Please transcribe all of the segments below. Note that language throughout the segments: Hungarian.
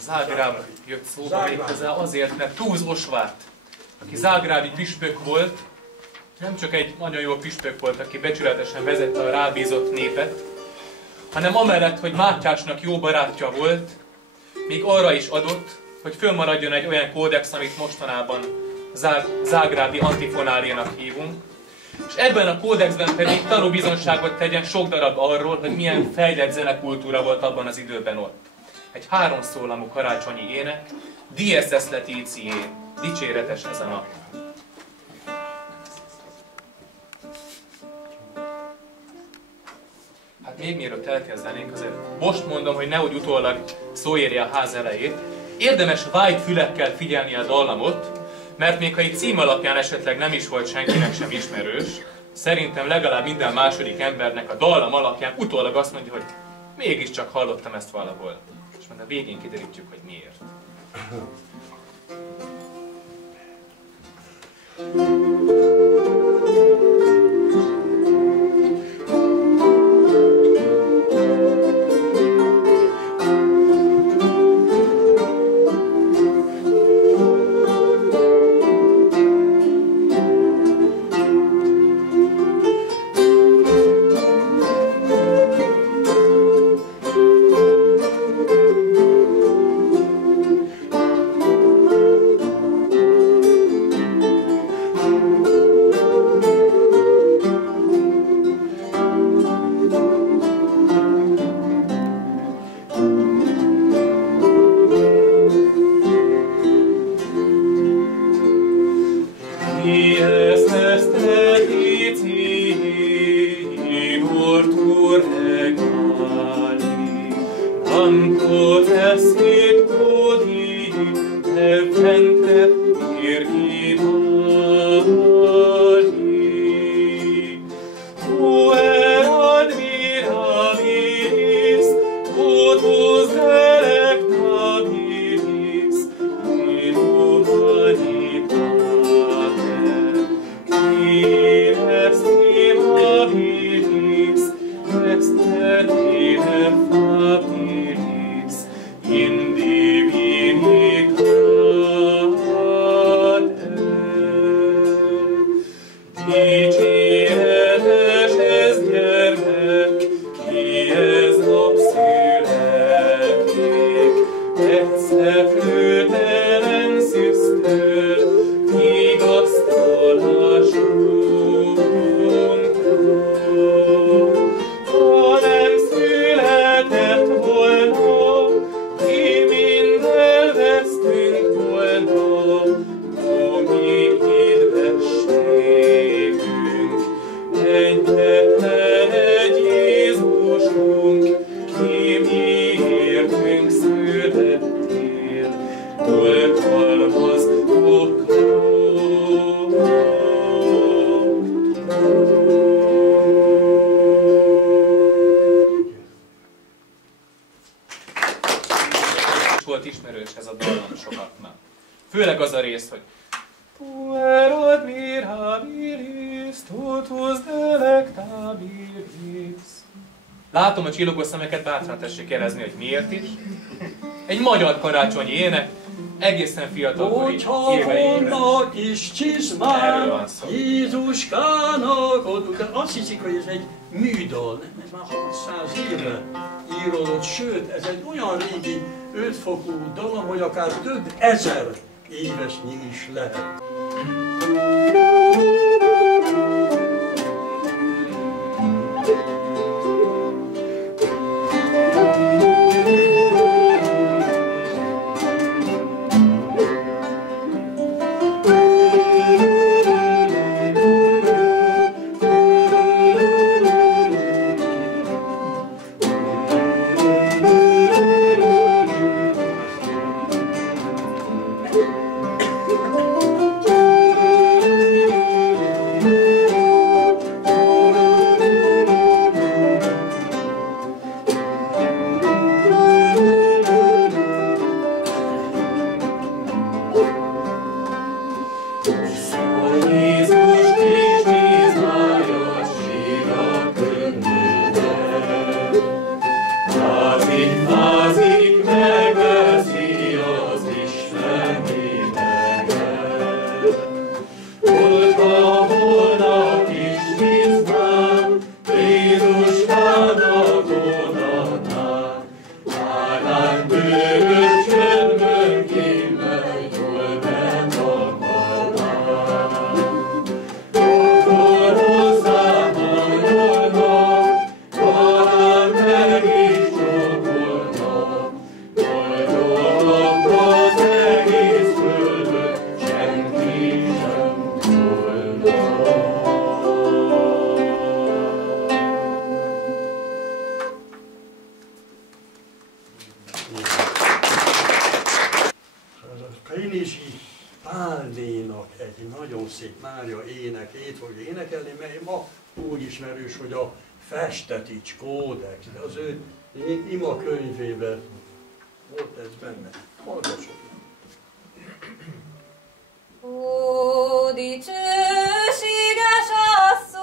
Zágráb jött szóba méghozzá azért, mert Túz Osváth, aki zágrábi püspök volt, nem csak egy nagyon jó püspök volt, aki becsületesen vezette a rábízott népet, hanem amellett, hogy Mátyásnak jó barátja volt, még arra is adott, hogy fönnmaradjon egy olyan kódex, amit mostanában zágrábi antifonáliának hívunk, és ebben a kódexben pedig tanúbizonyságot tegyen sok darab arról, hogy milyen fejlett zenekultúra volt abban az időben ott. Egy 3 szólamú karácsonyi ének, Dies es Laetitiae, dicséretes ez a nap. Hát még mielőtt elkezdenénk, azért most mondom, hogy nehogy utólag szó érje a ház elejét. Érdemes vájt fülekkel figyelni a dallamot, mert még ha egy cím alapján esetleg nem is volt senkinek sem ismerős, szerintem legalább minden második embernek a dallam alapján utólag azt mondja, hogy mégiscsak hallottam ezt valahol. És majd a végén kiderítjük, hogy miért. Volt ismerős ez a dallam sokaknak. Főleg az a rész, hogy Puerat mirabilis, totus delectabilis. Látom a csillogó szemeket, bátran tessék jelezni, hogy miért is. Egy magyar karácsonyi ének, egészen fiatalkori éveinkre. Kis csizmán, Jézuskának adunk. Azt hiszik, hogy ez egy műdal, nem, ez már 600 éve íródott, sőt, ez egy olyan régi 5 fokú dallam, hogy akár több ezer évesnyi is lehet. Krinichi Pálnénak egy nagyon szép Mária énekét fog énekelni, mely ma úgy ismerős, hogy a Festetics kódex, de az ő ima könyvében volt ez benne. Hallgassuk! Ó, dicsőséges asszony,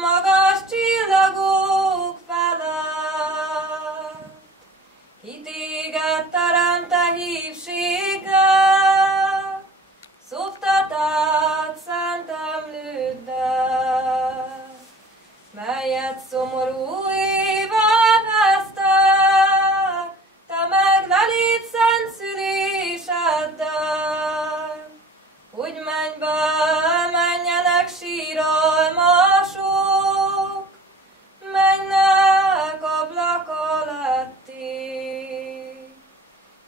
magas csillagok felett, ki téged teremte hívséggel, szoptatád szent emlőddel, melyet szomorú évad vesztek, te meglelít szent szüléseddel, hogy mennybe menjenek síralmasok, mennek ablaka letté.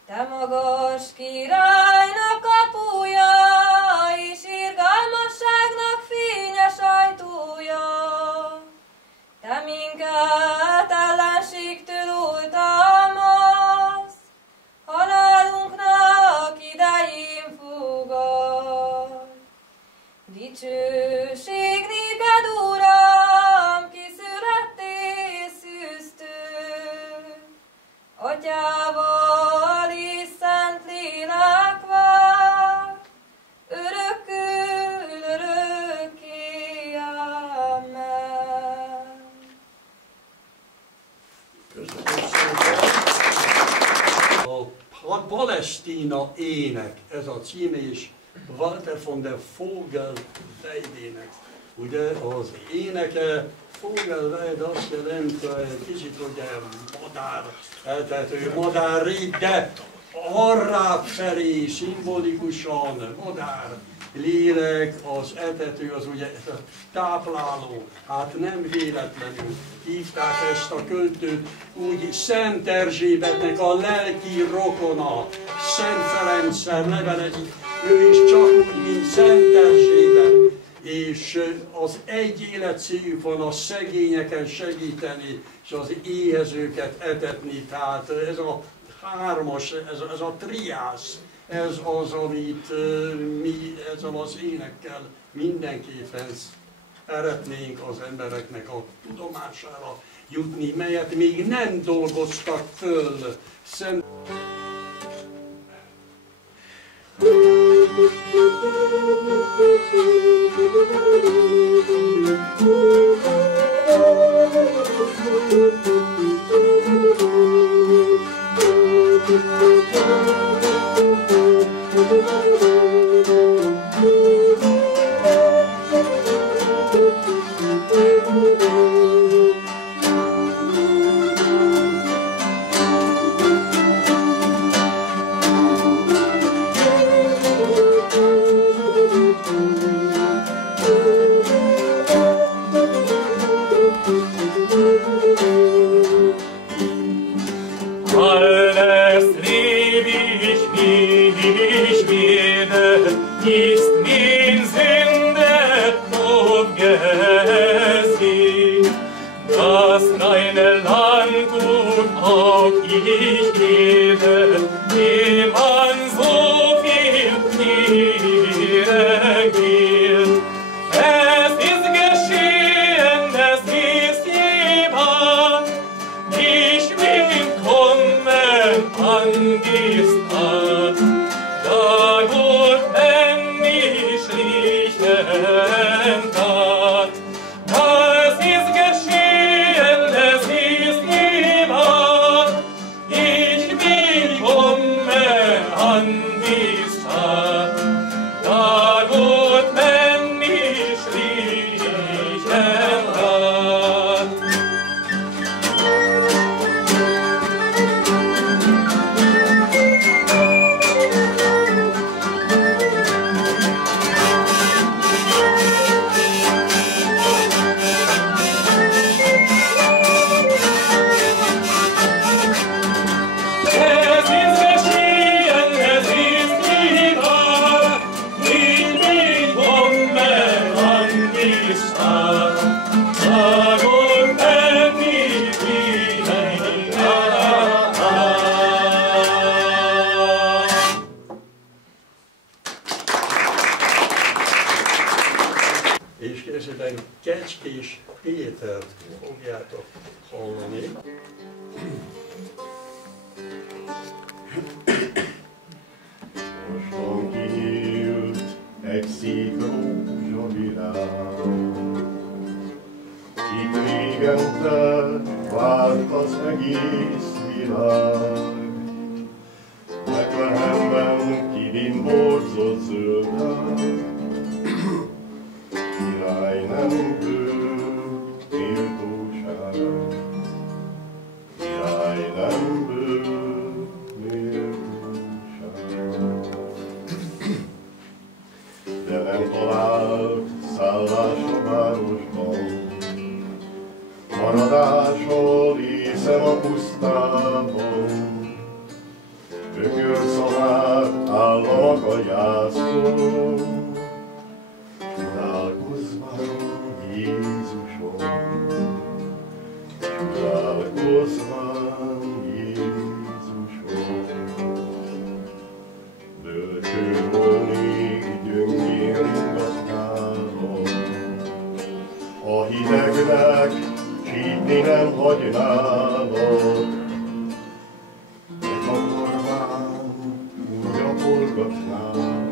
Te magas királynak kapuja, és irgalmasságnak fényes ajtója, te minket ellenségtől oltalmaz, halálunknak idején fogadj. Dicsőség néked, Uram, ki születtél szűztől, Atyával és Szent Lélekvel, örökkül örökké. Amen. Köszönöm szépen! A Palesztina ének, ez a címe is Walter von der Vogelweidének. Ugye az éneke, Vogelweide azt jelenti, egy kicsit ugye madár, eltető madárrét, de arrább felé szimbolikusan madár lélek, az etető, az ugye tápláló, hát nem véletlenül hívták ezt a költőt, úgy Szent Erzsébetnek a lelki rokona, Szent Ferenccel leveledik, ő is csak úgy, mint Szent Erzsébet, és az egy életcéljuk van a szegényeken segíteni, és az éhezőket etetni, tehát ez a hármas, ez a triász, ez az, amit mi ezzel az énekkel mindenképpen szeretnénk az embereknek a tudomására jutni, melyet még nem dolgoztak föl. És készíteni Kecskés Pétert fogjátok hallani. Mostan kinyílt egy szép rózsavirág, itt régen te várt az egész világ. Betlehemben kidimborzott zölden, király nem bőr méltóság, király nem bőr méltóság. De nem talált szállás a városban, maradásol észen a pusztában. Ökölszavát állanak a jászon, csodálkozván Jézuson, csodálkozván Jézuson. Bölcső volnék gyöngén ringatnálom, a hidegnek csípni nem hagynálok. Egy lakorván újra forgatnálom,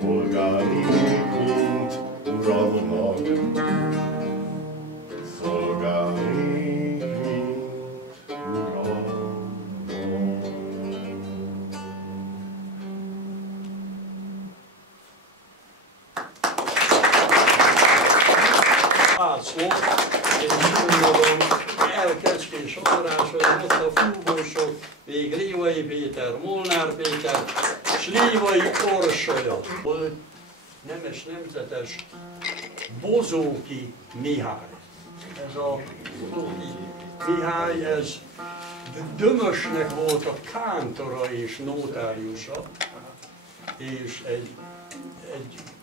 szolgálnék, mint Uramnak, szolgálnék, mint Uramnak. László, és mondom, Kecskés András, ott a fúvósok, még Révai Péter, Molnár Péter, és Lévai Orsolya. Nemes nemzetes Bozóki Mihály. Ez a Bozóki Mihály, ez Dömösnek volt a kántora és notáriusa, és egy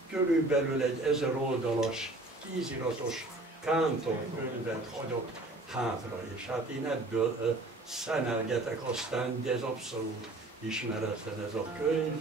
körülbelül egy 1000 oldalas, 10-iratos kántorkönyvet hagyott hátra, és hát én ebből szemelgetek aztán, de ez abszolút ismeretlen ez a könyv.